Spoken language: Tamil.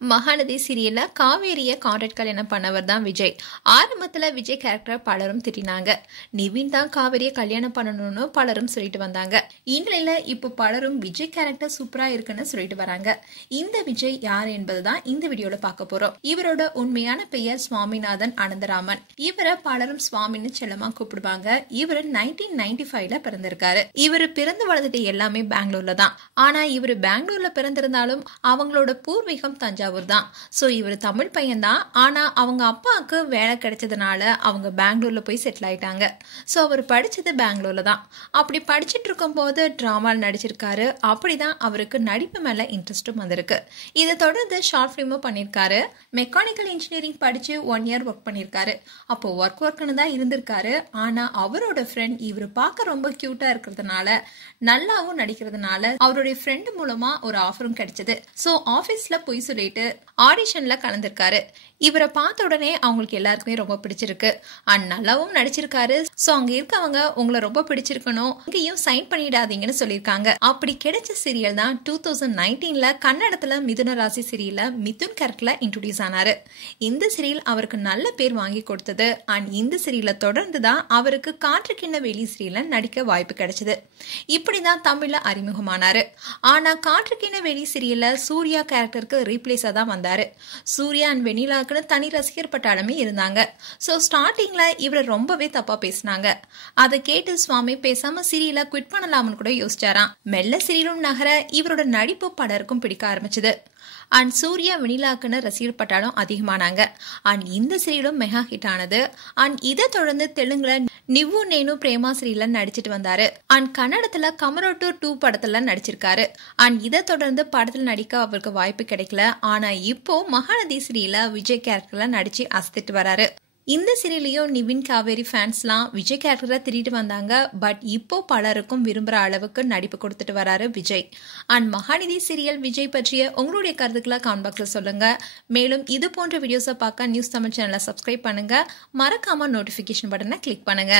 மகாநதி சீரியல்ல காவேரிய கான்ட்ராக்ட் கல்யாணம் பண்ணவர் தான் விஜய். ஆரம்பத்துல விஜய் கேரக்டர் பலரும் திட்டினாங்க. நிவின் தான் காவேரிய கல்யாணம் பண்ணணும்னு பலரும் சொல்லிட்டு வந்தாங்க. இந்நிலையில இப்போ பலரும் விஜய் கேரக்டர் சூப்பரா இருக்குன்னு சொல்லிட்டு வராங்க. இந்த விஜய் யார் என்பதுதான் இந்த வீடியோல பார்க்க போறோம். இவரோட உண்மையான பெயர் சுவாமிநாதன் அனந்தராமன். இவரை பலரும் சுவாமின்னு செல்லமா கூப்பிடுவாங்க. இவரு 1995ல பிறந்திருக்காரு. இவரு பிறந்து வளர்ந்தது எல்லாமே பெங்களூர்ல தான். ஆனா இவரு பெங்களூர்ல பிறந்திருந்தாலும் அவங்களோட பூர்வீகம் தஞ்சாவூர் தான். சோ இவர் தமிழ் பையன் தான். ஆனா அவங்க அப்பாவுக்கு வேலை கிடைச்சதுனால அவங்க பெங்களூர்ல போய் செட்டில் ஆயிட்டாங்க. சோ அவர் படிச்சது பெங்களூர்ல தான். அப்படி படிச்சுட்டு இருக்கும் போது டிராமால நடிச்சிருக்காரு. அப்படிதான் அவருக்கு நடிப்பு மேல இன்ட்ரெஸ்டும் வந்திருக்கு. இதை தொடர்ந்து ஷார்ட் பிலிமும் பண்ணிருக்காரு. மெக்கானிக்கல் இன்ஜினியரிங் படிச்சு 1 year ஒர்க் பண்ணிருக்காரு. அப்போ ஒர்க்னு தான் இருந்திருக்காரு. ஆனா அவரோட ஃப்ரெண்ட் இவர் பார்க்க ரொம்ப கியூட்டா இருக்கிறதுனால நல்லாவும் நடிக்கிறதுனால அவருடைய ஃப்ரெண்ட் மூலமா ஒரு ஆஃபரும் கிடைச்சது. சோ ஆபீஸ்ல போய் சொல்லிட்டு ஆடிஷன்ல கலந்திருக்காரு. இவரை பார்த்த உடனே அவங்களுக்கு எல்லாருக்குமே ரொம்ப பிடிச்சிருக்கு. அண்ட் நல்லாவும் நடிச்சிருக்காரு. சோ அங்க இருக்கவங்க உங்களை ரொம்ப பிடிச்சிருக்கணும், இங்கேயும் சைன் பண்ணிடாதீங்கன்னு சொல்லியிருக்காங்க. அப்படி கிடைச்ச சீரியல் தான் 2019ல கன்னடத்துல மிதுன ராசி சீரியல்ல மிதுன் கேரக்டர்ல இன்ட்ரோடியூஸ் ஆனாரு. இந்த சீரியல் அவருக்கு நல்ல பேர் வாங்கி கொடுத்தது. அண்ட் இந்த சீரியலை தொடர்ந்து தான் அவருக்கு காற்றுக்கிண்ண வெளி சீரியல்ல நடிக்க வாய்ப்பு கிடைச்சது. இப்படிதான் தமிழ்ல அறிமுகமானாரு. ஆனா காற்றுக்கிண்ண வெளி சீரியல்ல சூர்யா கேரக்டருக்கு ரீப்ளேஸா தான் வந்தாரு. சூர்யா அண்ட் வெண்ணிலா தனி ரசிகர் பட்டாளமே இருந்தாங்க. சோ ஸ்டார்டிங்ல இவரை ரொம்பவே தப்பா பேசினாங்க. அதை கேட்டு சுவாமி பேசாம சீரியலை குவிட் பண்ணலாம்னு கூட யோசிச்சாராம். மெல்ல சீரியலும் நகர இவரோட நடிப்பு பலருக்கும் பிடிக்க ஆரம்பிச்சது. அண்ட் சூர்யா வெண்ணிலாக்குன்னு ரசிகர் பட்டாலும் அதிகமானாங்க. அண்ட் இந்த சீரியலும் மெகா ஹிட் ஆனது. அண்ட் இதை தொடர்ந்து தெலுங்குல நிவ்வு நேனு பிரேமா சீரியல்ல நடிச்சிட்டு வந்தாரு. அண்ட் கன்னடத்துல கமரோட்டு 2 படத்துல நடிச்சிருக்காரு. அண்ட் இதை தொடர்ந்து படத்துல நடிக்க அவருக்கு வாய்ப்பு கிடைக்கல. ஆனா இப்போ மகாநதி சீரியல்ல விஜய் கேரக்டர்ல நடிச்சு அசத்திட்டு வராரு. இந்த சீரியலையும் நிவின் காவேரி ஃபேன்ஸ்லாம் விஜய் கேரக்டரை திரிட்டு வந்தாங்க. பட் இப்போ பலருக்கும் விரும்புற அளவுக்கு நடிப்பு கொடுத்துட்டு வராரு விஜய். அண்ட் மகாநதி சீரியல் விஜய் பற்றிய உங்களுடைய கருத்துக்களை கமெண்ட் பாக்ஸ்ல சொல்லுங்க. மேலும் இது போன்ற வீடியோஸை பார்க்க நியூஸ் தமிழ் சேனலை சப்ஸ்கிரைப் பண்ணுங்க. மறக்காம நோட்டிபிகேஷன் பட்டனை கிளிக் பண்ணுங்க.